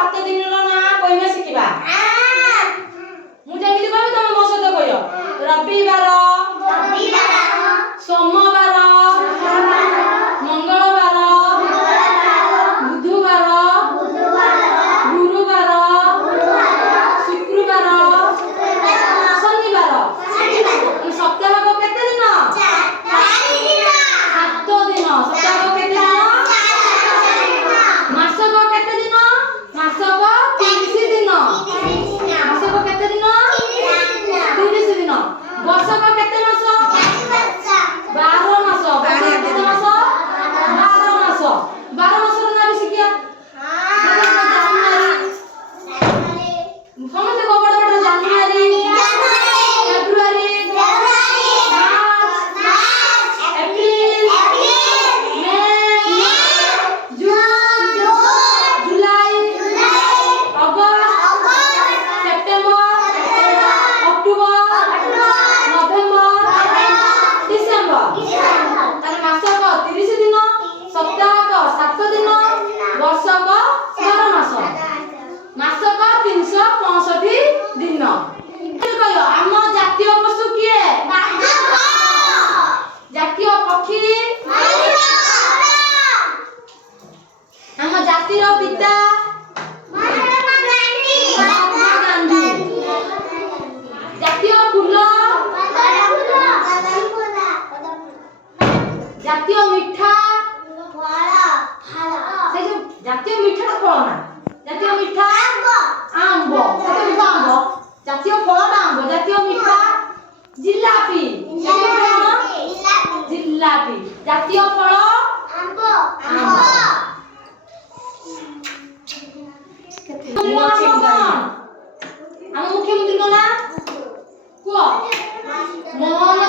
7 ଦିନର ନାଁ କହିବେ ଶିଖିବା। ମୁଁ ଯେମିତି କହିବି ତମେ ମୋ ସହିତ କହିବ। ରବିବାର, ସୋମବାର, ମଙ୍ଗଳବାର, ବୁଧବାର, ଗୁରୁବାର, ଶୁକ୍ରବାର, ଶନିବାର। ସପ୍ତାହକ କେତେ ଦିନ? 7 ଦିନ। ସପ୍ତାହକ କେତେ ଦିନ? ମାସକ କେତେ ଦିନ? ମାସକ 30 ଦିନ। ମାସକ କେତେ ଦିନ? 30 ଦିନ। ବର୍ଷକ କେତେ ମାସ? 12 ମାସ। ବର୍ଷକ କେତେ ମାସ? 12 ମାସ। 12 ମାସର ନାଁ ବି ଶିଖିବା। ସମସ୍ତେ ବଡ଼ ବଡ଼ January, February, March, April, May, June, July, August, September, October, November, December. ତାହେଲେ ମାସକ 30 ଦିନ, ସପ୍ତାହକ 7 ଦିନ, ବର୍ଷକ 12 ମାସ, ମାସକ 365 ଦିନ। କହିବ ଆମ ଜାତୀୟ ପଶୁ କିଏ? ଜାତୀୟ ପକ୍ଷୀ? ଆମ ଜାତିର ପିତା? ମହାତ୍ମା ଗାନ୍ଧୀ। ଜାତୀୟ ଫୁଲ? ଜାତୀୟ ମିଠା? ସେ ଯୋଉ ଜାତୀୟ ମିଠାଟା ଫଳ ନା? ଜାତୀୟ ମିଠା? ଆମ୍ବ। ଜାତୀୟ ମିଠା ଆମ୍ବ। ଜାତୀୟ ଫଳଟା ଆମ୍ବ। ଜାତୀୟ ମିଠା? ଜିଲାପି। ଜାତୀୟ ଫଳ? ଜିଲାପି। ଜାତୀୟ ଫଳ? ଆମ୍ବ। ଆମ ମୁଖ୍ୟମନ୍ତ୍ରୀଙ୍କ ନାଁ କୁହ? ମୋହନ